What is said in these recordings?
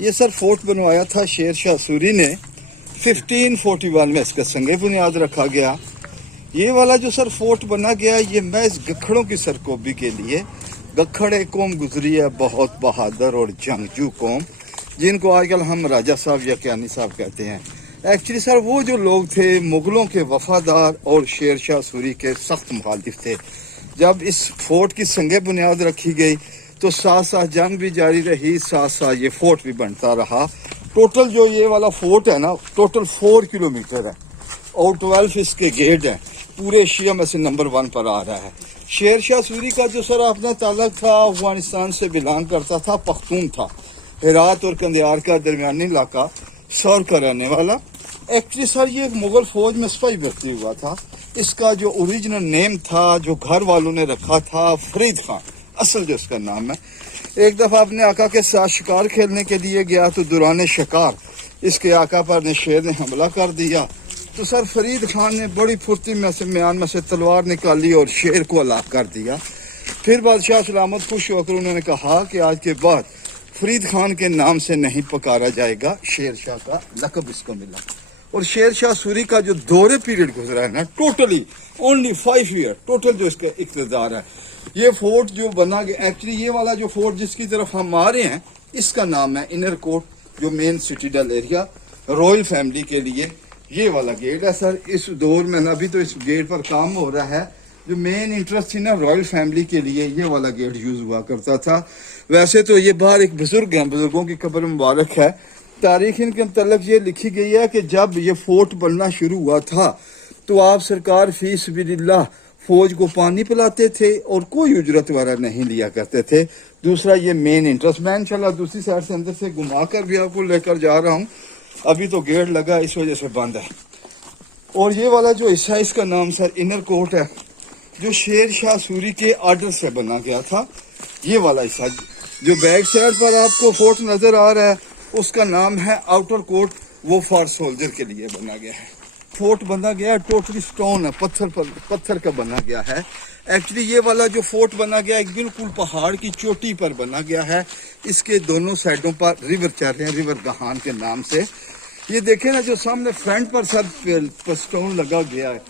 ये sir fort बनवाया था शेर शाह सूरी ने 1541 में, इसका संग बुनियाद रखा गया। ये वाला जो सर फोर्ट बना गया ये महज गखड़ों की सरकोबी के लिए। गखड़ एक कौम गुजरी है बहुत बहादुर और जंगजू कौम, जिनको आजकल हम राजा साहब या क्यानी साहब कहते हैं। एक्चुअली सर वो जो लोग थे मुगलों के वफादार और शेर शाह सूरी के सख्त मुखालिफ थे। जब इस फोर्ट की संग बुनियाद रखी गई तो साथ साथ जंग भी जारी रही, साथ साथ ये फोर्ट भी बनता रहा। टोटल जो ये वाला फोर्ट है ना, टोटल 4 किलोमीटर है और 12 इसके गेट हैं। पूरे एशिया में से नंबर 1 पर आ रहा है। शेर शाह सूरी का जो सर अपना ताल्लुक था अफगानिस्तान से बिलोंग करता था, पख्तून था, हेरात और कंदियार का दरमियानी इलाका सौर का रहने वाला। एक्चुअली सर ये एक मुगल फौज में सिपाही भर्ती हुआ था। इसका जो ओरिजिनल नेम था, जो घर वालों ने रखा था, फरीद खान असल जो इसका नाम है। एक दफ़ा अपने आका के साथ शिकार खेलने के लिए गया तो दौरान शिकार इसके आका पर ने शेर ने हमला कर दिया। तो सर फरीद खान ने बड़ी फुर्ती में से म्यान में से तलवार निकाली और शेर को हलाक कर दिया। फिर बादशाह सलामत खुश होकर उन्होंने कहा कि आज के बाद फरीद खान के नाम से नहीं पुकारा जाएगा, शेर शाह का लक़ब इसको मिला। और शेर शाह सूरी का जो दौरे पीरियड गुजरा है ना, टोटली ओनली 5 ईयर टोटल जो इसका इक़्तिदार है। ये फोर्ट जो बना गया, एक्चुअली ये वाला जो फोर्ट जिसकी तरफ हम आ रहे हैं इसका नाम है इनर कोर्ट, जो main citadel area royal family के लिए ये वाला गेट है। सर इस दौर में ना अभी तो इस गेट पर काम हो रहा है। जो मेन इंटरेस्ट थी ना रॉयल फैमिली के लिए ये वाला गेट यूज हुआ करता था। वैसे तो ये बाहर एक बुजुर्ग हैं, बुजुर्गों की कब्र मुबारक है। तारीख इनके मतलब ये लिखी गई है कि जब ये फोर्ट बनना शुरू हुआ था तो आप सरकार फी सबिलिल्लाह फौज को पानी पिलाते थे और कोई उजरत वगैरह नहीं लिया करते थे। दूसरा ये मेन इंटरेस्ट, मैं इंशाल्लाह दूसरी साइड से अंदर से घुमा कर भी आपको लेकर जा रहा हूँ। अभी तो गेट लगा इस वजह से बंद है। और ये वाला जो हिस्सा है इसका नाम सर इनर कोर्ट है, जो शेर शाह सूरी के आर्डर से बना गया था। ये वाला हिस्सा जो बैक साइड पर आपको फोर्ट नजर आ रहा है उसका नाम है आउटर कोर्ट, वो फॉर सोल्जर के लिए बना गया है। फोर्ट बना गया है टोटली स्टोन है, पत्थर का बना गया है। एक्चुअली ये वाला जो फोर्ट बना गया है बिल्कुल पहाड़ की चोटी पर बना गया है। इसके दोनों साइडों पर रिवर चल रहे हैं, रिवर गहान के नाम से। ये देखें ना जो सामने फ्रंट पर सब स्टोन लगा गया है,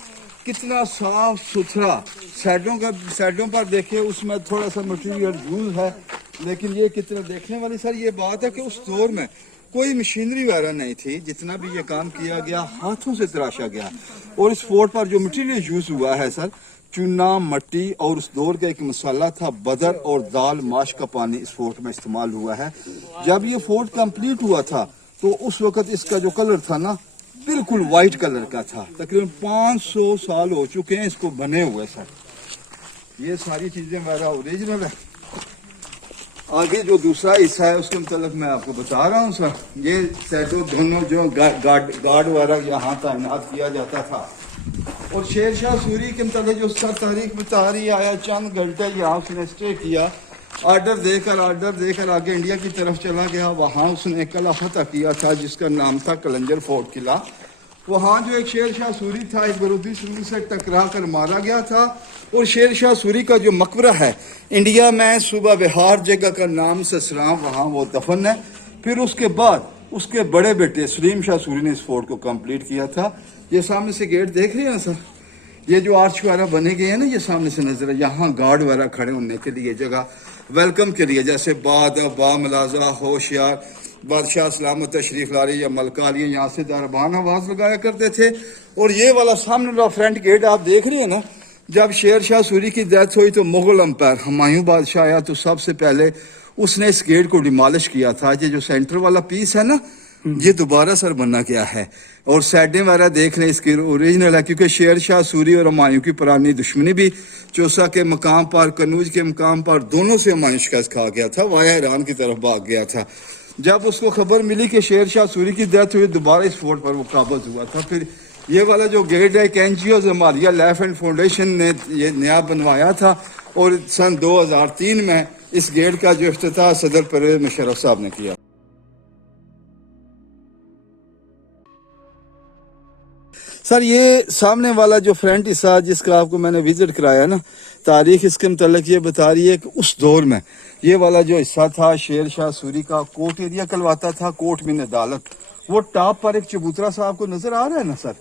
कितना साफ सुथरा। साइडों पर देखे उसमें थोड़ा सा मटेरियल यूज है, लेकिन ये कितना देखने वाली सर ये बात है कि उस दौर में कोई मशीनरी वगैरह नहीं थी। जितना भी ये काम किया गया हाथों से तराशा गया। और इस फोर्ट पर जो मटेरियल यूज हुआ है सर चूना, मट्टी और उस दौर का एक मसाला था बदर और दाल माश का पानी इस फोर्ट में इस्तेमाल हुआ है। जब ये फोर्ट कंप्लीट हुआ था तो उस वक्त इसका जो कलर था ना बिल्कुल वाइट कलर का था। तकरीबन 500 साल हो चुके हैं इसको बने हुए सर। ये सारी चीजें मेरा ओरिजिनल है। आगे जो दूसरा हिस्सा है उसके मतलब मैं आपको बता रहा हूँ सर। ये सेटो दोनों जो गार्ड वगैरह यहाँ तैनात किया जाता था। और शेर शाह सूरी के मतलब जो सर तारीख बता रही आया, चंद घंटे यहाँ उसने स्टे किया, आर्डर देकर आगे इंडिया की तरफ चला गया। वहाँ उसने एक किला फतह किया था जिसका नाम था कलंजर फोर्ट किला। वहाँ जो एक शेर शाह सूरी था एक बरूदी सूरी से टकरा कर मारा गया था। और शेर शाह सूरी का जो मकबरा है इंडिया में सूबा बिहार जगह का नाम से सलाम, वहाँ वो दफन है। फिर उसके बाद उसके बड़े बेटे सलीम शाह सूरी ने इस फोर्ट को कंप्लीट किया था। ये सामने से गेट देख रहे हैं सर, ये जो आर्च वगैरह बने गए हैं ना ये सामने से नजर है। यहाँ गार्ड वगैरह खड़े होने के लिए जगह, वेलकम के लिए, जैसे बा मलाजा होशियार बादशाह सलामत तशरीफ ला रही या मलका आ रही है, यहाँ से दरबान आवाज लगाया करते थे। और ये वाला सामने वाला फ्रंट गेट आप देख रहे हैं ना, जब शेर शाह सूरी की डेथ हुई तो मुगल अंपायर हुमायूं बादशाह आया तो सबसे पहले उसने इस गेट को डिमॉलिश किया था। ये जो सेंटर वाला पीस है ना ये दोबारा सर बना गया है। और साइडें वगैरह देख लें इसकी ओरिजिनल है, क्योंकि शेर शाह सूरी और हुमायूं की पुरानी दुश्मनी भी चौसा के मकाम पर, कनूज के मकाम पर दोनों से हुमायूं शिकस्त खा गया था, वाया ईरान की तरफ भाग गया था। जब उसको खबर मिली कि शेर शाह सूरी की डेथ हुई दोबारा इस फोर्ट पर वो काबज हुआ था। फिर ये वाला जो गेट है एक NGO Jamalia life and foundation ने ये नया बनवाया था। और सन 2003 में इस गेट का जो इफ्तिताह सदर परवेज मुशर्रफ साहब ने किया। सर ये सामने वाला जो फ्रंट हिस्सा जिसका आपको मैंने विजिट कराया ना, तारीख इसके मतलब ये बता रही है कि उस दौर में ये वाला जो हिस्सा था शेर शाह सूरी का कोर्ट एरिया कहलवाता था, कोर्ट में अदालत। वो टॉप पर एक चबूतरा सा आपको नजर आ रहा है ना सर,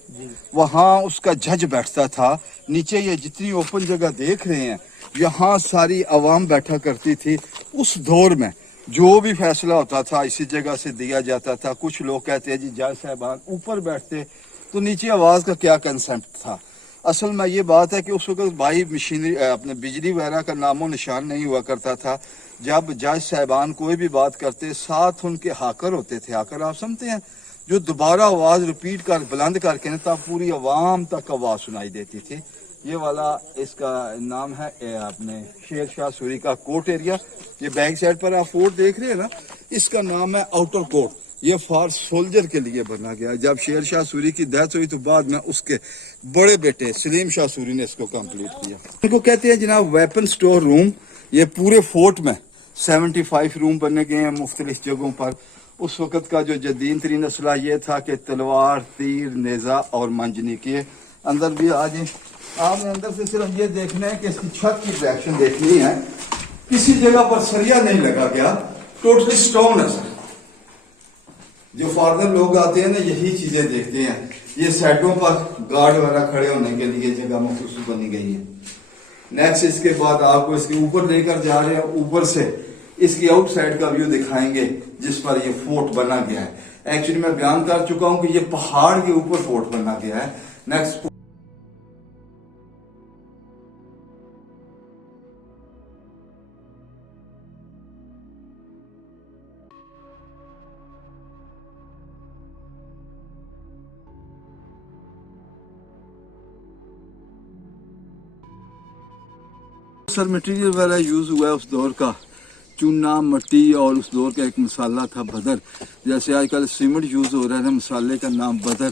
वहाँ उसका जज बैठता था। नीचे ये जितनी ओपन जगह देख रहे हैं, यहाँ सारी आवाम बैठा करती थी। उस दौर में जो भी फैसला होता था इसी जगह से दिया जाता था। कुछ लोग कहते हैं जी जज साहबान ऊपर बैठते तो नीचे आवाज का क्या कंसेप्ट था। असल में ये बात है कि उस वक्त भाई मशीनरी अपने बिजली वगैरह का नामो निशान नहीं हुआ करता था। जब जज साहबान कोई भी बात करते साथ उनके हाकर होते थे। हाकर आप समझते हैं, जो दोबारा आवाज रिपीट कर बुलंद करके ना तब पूरी आवाम तक आवाज सुनाई देती थी। ये वाला इसका नाम है अपने शेर शाह सूरी का कोर्ट एरिया। ये बैक साइड पर आप फोर्ट देख रहे हैं ना, इसका नाम है आउटर कोर्ट। ये फॉर सोल्जर के लिए बना गया। जब शेर शाह सूरी की डेथ हुई तो बाद में उसके बड़े बेटे सलीम शाह सूरी ने इसको कंप्लीट किया। इनको कहते हैं जनाब वेपन स्टोर रूम। ये पूरे फोर्ट में 75 रूम बने गए हैं मुख्तलिफ जगहों पर। उस वक्त का जो जदीद तरीन असला ये था कि तलवार, तीर, नेजा और मंजनीकी। अंदर भी आ जाए, आपने अंदर से सिर्फ ये देखना है कि इसकी छत की डायरेक्शन देखनी है। किसी जगह पर सरिया नहीं लगा गया, टोटली स्टोन है सर। जो फॉरनर लोग आते हैं ना यही चीजें देखते हैं। ये साइडों पर गार्ड वगैरह खड़े होने के लिए जगह मखसूस बनी गई है। नेक्स्ट इसके बाद आपको इसके ऊपर लेकर जा रहे हैं। ऊपर से इसकी आउटसाइड का व्यू दिखाएंगे जिस पर ये फोर्ट बना गया है। एक्चुअली मैं बयान कर चुका हूं कि ये पहाड़ के ऊपर फोर्ट बना गया है। नेक्स्ट सर मटेरियल वगैरह यूज हुआ है उस दौर का, चूना, मट्टी और उस दौर का एक मसाला था बदर। जैसे आजकल सीमेंट यूज हो रहा है, मसाले का नाम बदर।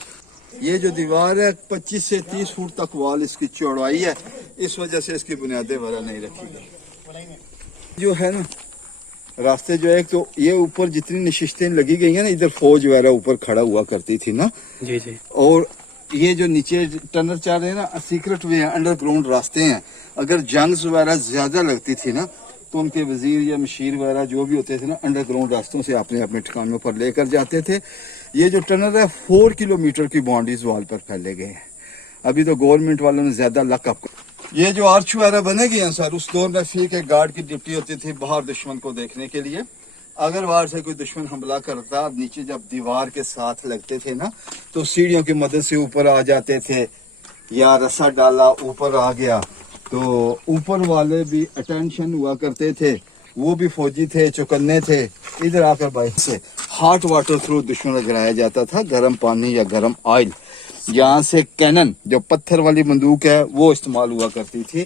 ये जो दीवार है 25 से 30 फुट तक वाल इसकी चौड़ाई है, इस वजह से इसकी बुनियादें वगैरह नहीं रखी गई। जो है ना रास्ते जो है, तो ये ऊपर जितनी नशिस्तें लगी गई है ना, इधर फौज वगैरह ऊपर खड़ा हुआ करती थी ना जी जी। और ये जो नीचे टनल चाह रहे हैं ना, सीक्रेट वे अंडरग्राउंड रास्ते हैं। अगर जंग्स वगैरह ज्यादा लगती थी ना तो उनके वजीर या मशीर वगैरह जो भी होते थे ना, अंडरग्राउंड रास्तों से अपने अपने ठिकानों पर लेकर जाते थे। ये जो टनल है 4 किलोमीटर की बाउंड्रीज वाल पर फैले गए हैं। अभी तो गवर्नमेंट वालों ने ज्यादा लकअप। ये जो आर्च वगैरह बने गए हैं सर, उस दौर में फी के गार्ड की ड्यूटी होती थी बाहर दुश्मन को देखने के लिए। अगर बाहर से कोई दुश्मन हमला करता, नीचे जब दीवार के साथ लगते थे ना तो सीढ़ियों की मदद से ऊपर आ जाते थे, या रस्सा डाला ऊपर आ गया तो ऊपर वाले भी अटेंशन हुआ करते थे। वो भी फौजी थे, चौकन्ने थे। इधर आकर बाइक से हॉट वाटर थ्रू दुश्मन गिराया जाता था, गर्म पानी या गर्म ऑयल। यहाँ से कैनन जो पत्थर वाली बंदूक है वो इस्तेमाल हुआ करती थी।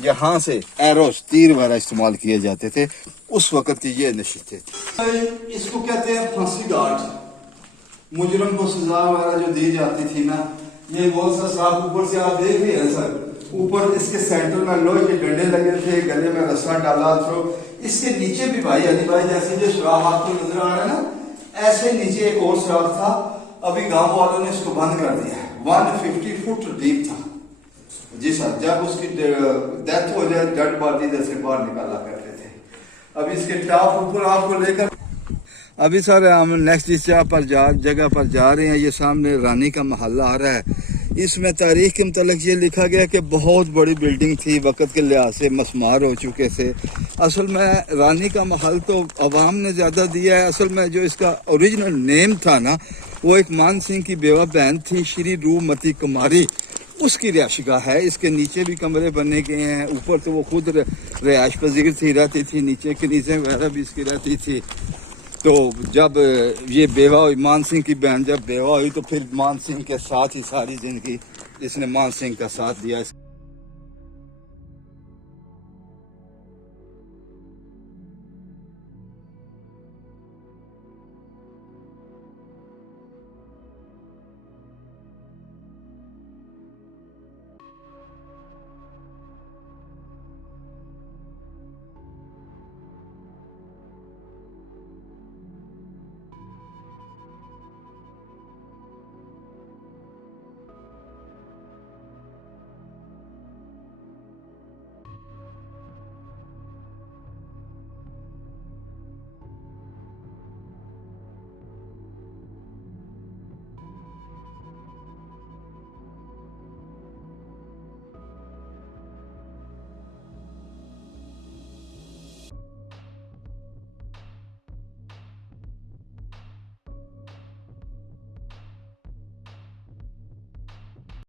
यहाँ से एरोस, तीर वगैरह इस्तेमाल किए जाते थे। उस वक्त की ये नशीते थी। इसको कहते हैं फांसी घाट। मुजरम को सजा वगैरह जो दी जाती थी ना, ये बहुत सा साफ ऊपर से आप देख रहे हैं सर, ऊपर इसके सेंटर में लोहे के डंडे लगे थे, गले में रस्सा डाला। तो इसके नीचे भी भाई अली भाई जैसे जो सुराख आपको नजर आ रहा है ना, ऐसे नीचे एक और सुराख था। अभी गांव वालों ने इसको बंद कर दिया। 150 फुट डीप था जी सर। जब उसकी डेथ हो जाए डेड बॉडी जैसे बाहर निकाला करते थे। अब इसके टॉप ऊपर आपको लेकर अभी सर हम नेक्स्ट जिस जगह पर जा रहे हैं, ये सामने रानी का महल आ रहा है। इसमें तारीख के मुतालिक ये लिखा गया कि बहुत बड़ी बिल्डिंग थी, वक़्त के लिहाज से मसमार हो चुके थे। असल में रानी का महल तो अवाम ने ज़्यादा दिया है। असल में जो इसका ओरिजिनल नेम था ना, वो एक मान सिंह की बेवा बहन थी, श्री रूपमती कुमारी, उसकी रिहायशगाह है। इसके नीचे भी कमरे बने गए हैं। ऊपर तो वो खुद रिहायश पजीर थी, रहती थी। नीचे कनीज़ें वगैरह भी इसकी रहती थी। तो जब ये बेवा हुई, मान सिंह की बहन जब बेवा हुई, तो फिर मान सिंह के साथ ही सारी जिंदगी इसने मान सिंह का साथ दिया।